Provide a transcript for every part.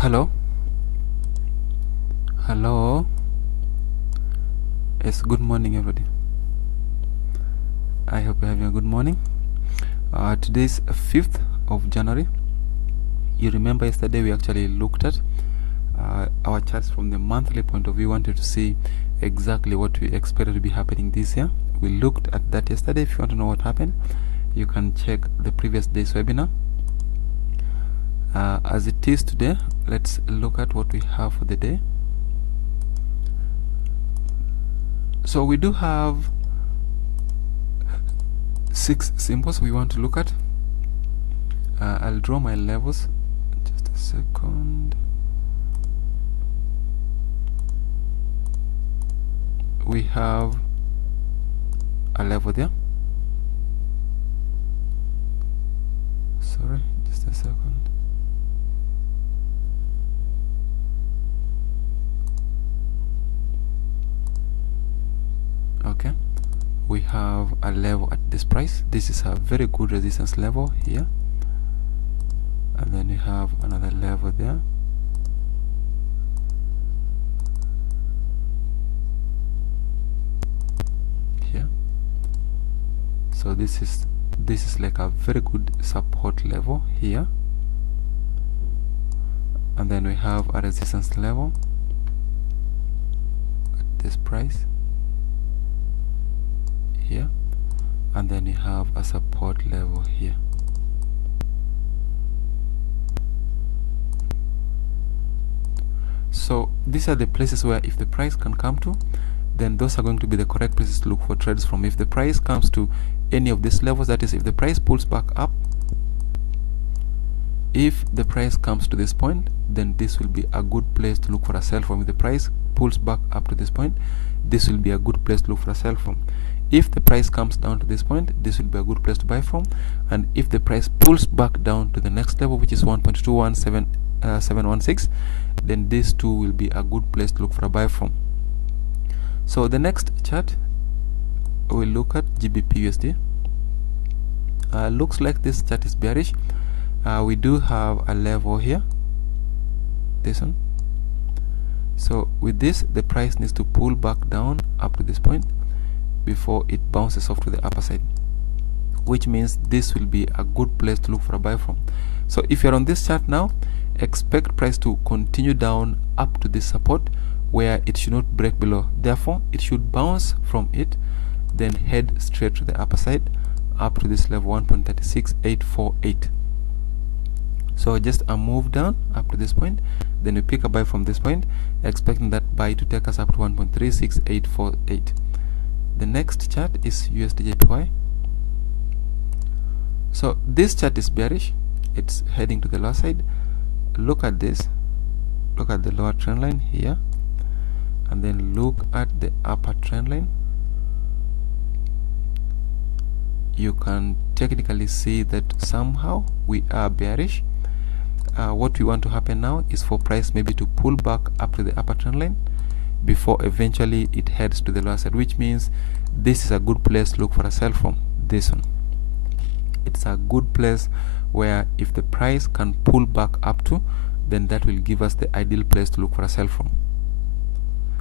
Hello. Hello. Yes, good morning, everybody. I hope you're having a good morning. Today's 5th of January. You remember yesterday we actually looked at our charts from the monthly point of view. We wanted to see exactly what we expected to be happening this year. We looked at that yesterday. If you want to know what happened, you can check the previous day's webinar. As it is today, let's look at what we have for the day. So we do have 6 symbols we want to look at. I'll draw my levels. Just a second. We have a level there. Sorry, just a second. Okay, we have a level at this price. This is a very good resistance level here, and then we have another level there. Here, so this is like a very good support level here, and then we have a resistance level at this price here, and then we have a support level here. So these are the places where if the price can come to, then those are going to be the correct places to look for trades from. If the price comes to any of these levels, that is, if the price pulls back up, if the price comes to this point, then this will be a good place to look for a sell from. If the price pulls back up to this point, this will be a good place to look for a sell from. If the price comes down to this point, this will be a good place to buy from. And if the price pulls back down to the next level, which is 1.21716, then this too will be a good place to look for a buy from. So the next chart we'll look at GBP USD. Looks like this chart is bearish. We do have a level here, this one. So with this, the price needs to pull back down up to this point before it bounces off to the upper side, which means this will be a good place to look for a buy from. So if you're on this chart now, expect price to continue down up to this support where it should not break below. Therefore, it should bounce from it, then head straight to the upper side up to this level 1.36848. So just a move down up to this point, then we pick a buy from this point, expecting that buy to take us up to 1.36848. The next chart is USDJPY. So this chart is bearish. It's heading to the lower side. Look at this. Look at the lower trend line here, and then look at the upper trend line. You can technically see that somehow we are bearish. What we want to happen now is for price maybe to pull back up to the upper trend line before eventually it heads to the lower side, which means this is a good place to look for a sell from. This one, it's a good place where if the price can pull back up to, then that will give us the ideal place to look for a sell from.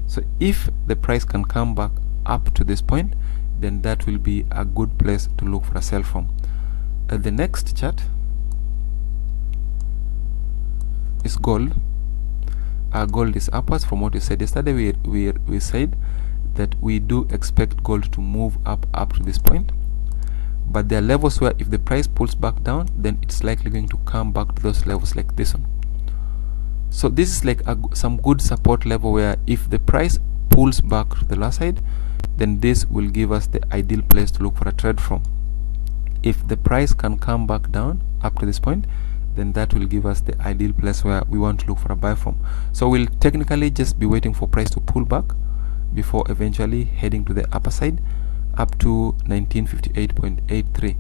So if the price can come back up to this point, then that will be a good place to look for a sell from. The next chart is gold. Gold is upwards from what we said yesterday. We said that we do expect gold to move up to this point, but there are levels where if the price pulls back down, then it's likely going to come back to those levels like this one. So this is like some good support level where if the price pulls back to the lower side, then this will give us the ideal place to look for a trade from. If the price can come back down up to this point, then that will give us the ideal place where we want to look for a buy from. So we'll technically just be waiting for price to pull back before eventually heading to the upper side up to 1958.83.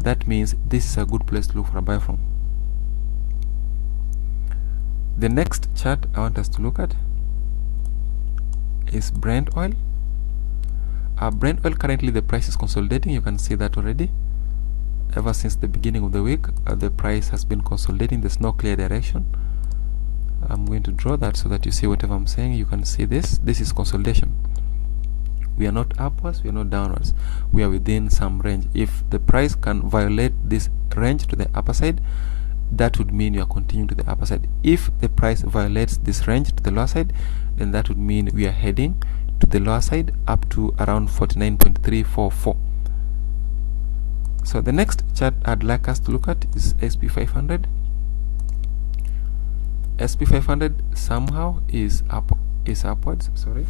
That means this is a good place to look for a buy from. The next chart I want us to look at is Brent oil. Brent oil, currently the price is consolidating. You can see that already. Ever since the beginning of the week, the price has been consolidating. There's no clear direction. I'm going to draw that so that you see whatever I'm saying. You can see this is consolidation. We are not upwards, we are not downwards, we are within some range. If the price can violate this range to the upper side, that would mean you are continuing to the upper side. If the price violates this range to the lower side, then that would mean we are heading to the lower side up to around 49.344. So the next chart I'd like us to look at is SP500. SP500 somehow is upwards, sorry.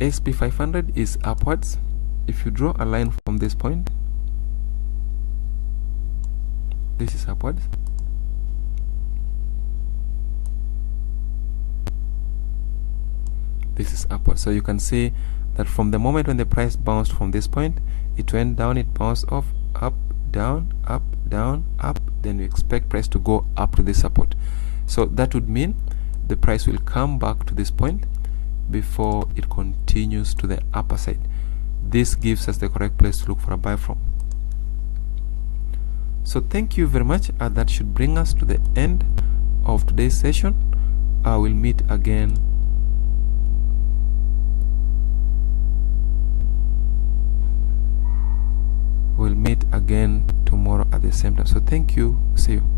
SP500 is upwards. If you draw a line from this point, this is upwards. This is upwards. So you can see that from the moment when the price bounced from this point, it went down, it bounced off, up, down, up, down, up. Then we expect price to go up to this support. So that would mean the price will come back to this point before it continues to the upper side. This gives us the correct place to look for a buy from. So thank you very much. That should bring us to the end of today's session. I will meet again tomorrow at the same time. So thank you. See you.